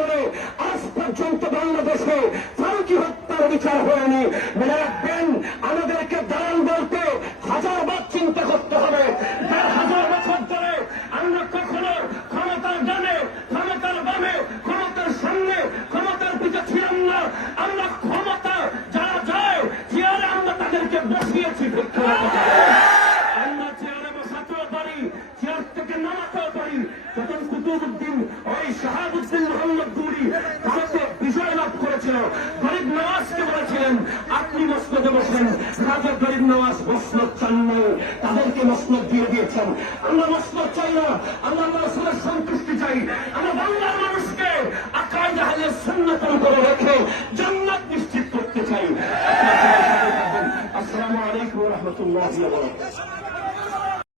বলে, আজ পর্যন্ত বাংলাদেশে ফারুকি হত্যার বিচার হয়নি। মনে রাখবেন, আমাদেরকে দালাল বলতে হাজার বার চিন্তা করতে হবে। দেড় হাজার বছর ধরে আমরা কখনো ক্ষমতার ডানে, ক্ষমতার বামে, ক্ষমতার সামনে, ক্ষমতার পিছে ছিলাম না। আমরা ক্ষমতা যারা যায়, চেয়ারে আমরা তাদেরকে বসিয়েছি আমরা চেয়ারে বসাতেও পারি, চেয়ার থেকে নামাতেও পারি। তখন কুতুবুদ্দিন আব্দুল মোহাম্মদ গুরি ভারতে বিজয় লাভ করেছিল। গরিব নওয়াজকে বলেছিলেন, আপনি মসনদে বসেন। রাজা গরিব নওয়াজ মসনদ চান নাই। তাদেরকে মসনদ দিয়ে দিয়েছেন। আমরা মসনদ চাই না। আমরা আল্লাহ সন্তুষ্টি চাই। আমরা বাংলার মানুষকে আকায় হালে সুন্নতন করে রেখে জান্নাত নিশ্চিত করতে চাই। আসসালামু আলাইকুম রহমতুল্লাহ